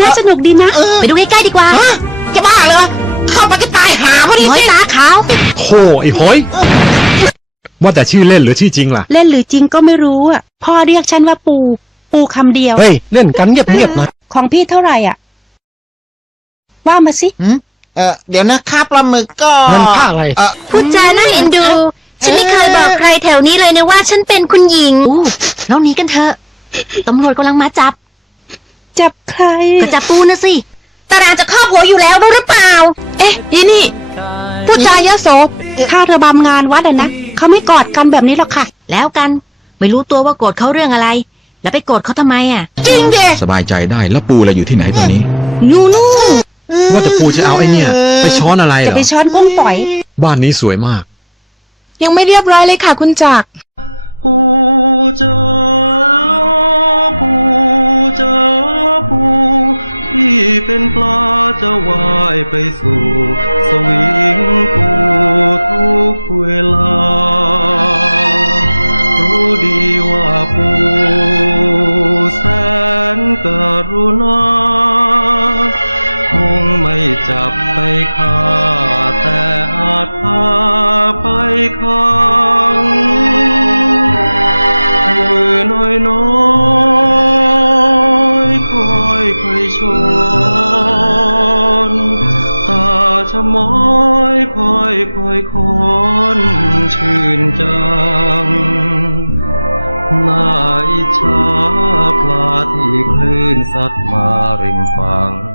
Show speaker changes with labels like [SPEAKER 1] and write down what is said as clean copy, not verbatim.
[SPEAKER 1] น่าสนุกดีนะ
[SPEAKER 2] ไปดูใกล้ๆดีกว่า
[SPEAKER 3] จะบ้าเหรอเข้าไปก็ตายหาพอดี
[SPEAKER 2] หอยตาขาว
[SPEAKER 4] โธ่ไอ้หอยว่าแต่ชื่อเล่นหรือชื่อจริงล่ะ
[SPEAKER 1] เล่นหรือจริงก็ไม่รู้อ่ะพ่อเรียกฉันว่าปูคำเดียว
[SPEAKER 5] เฮ้ยเล่นกันเงียบๆหน่อย
[SPEAKER 1] ของพี่เท่าไหร่อ่ะว่ามาสิ
[SPEAKER 3] เดี๋ยวนะครับปลาหมึกก็
[SPEAKER 5] มันค่าอะไร
[SPEAKER 2] พูดจาน่าเอ็นดู ฉันไม่เคยบอกใครแถวนี้เลยนะว่าฉันเป็นคุณหญิงเราหนีกันเถอะตำรวจกำลังมาจับ
[SPEAKER 1] จับใคร
[SPEAKER 2] ก็จับปูนะสิ
[SPEAKER 3] ตารางจะครอบหัวอยู่แล้วรู้หรือเปล่า
[SPEAKER 1] เอ๊ะอีนี่พูดจายะโสถ้าระบำงานวัดอะนะเขาไม่กอดกันแบบนี้หรอกค่ะ
[SPEAKER 2] แล้วกันไม่รู้ตัวว่าโกรธเขาเรื่องอะไร แล้วไปโกรธเขาทำไมอ่ะ
[SPEAKER 3] จริงเด็
[SPEAKER 6] สบายใจได้แล้วปูเราอยู่ที่ไหนตอนนี้
[SPEAKER 2] นู่น
[SPEAKER 4] ว่าแต่ปูจะเอาไอ้เนี่ยไปช้อนอะไรเหร
[SPEAKER 1] จะ
[SPEAKER 4] อ
[SPEAKER 1] ไปช้อนกุ้งปล่อย
[SPEAKER 4] บ้านนี้สวยมาก
[SPEAKER 1] ยังไม่เรียบร้อยเลยค่ะคุณจักร
[SPEAKER 7] ปูจ๋าปูจ๋าปูที่เป็นปลาจะว่ายไปสู่สวิงปูทุกเวลารู้ดีว่าปูแสนกรุณาคงไม่จับไปฆ่าแต่อาจพาไปขังมือน้อยๆค่อยๆชนตาชะม้อยค่อยๆคนชื่นจังน่าอิจฉาปลาที่คลื่นซัดมาริมฝั่ง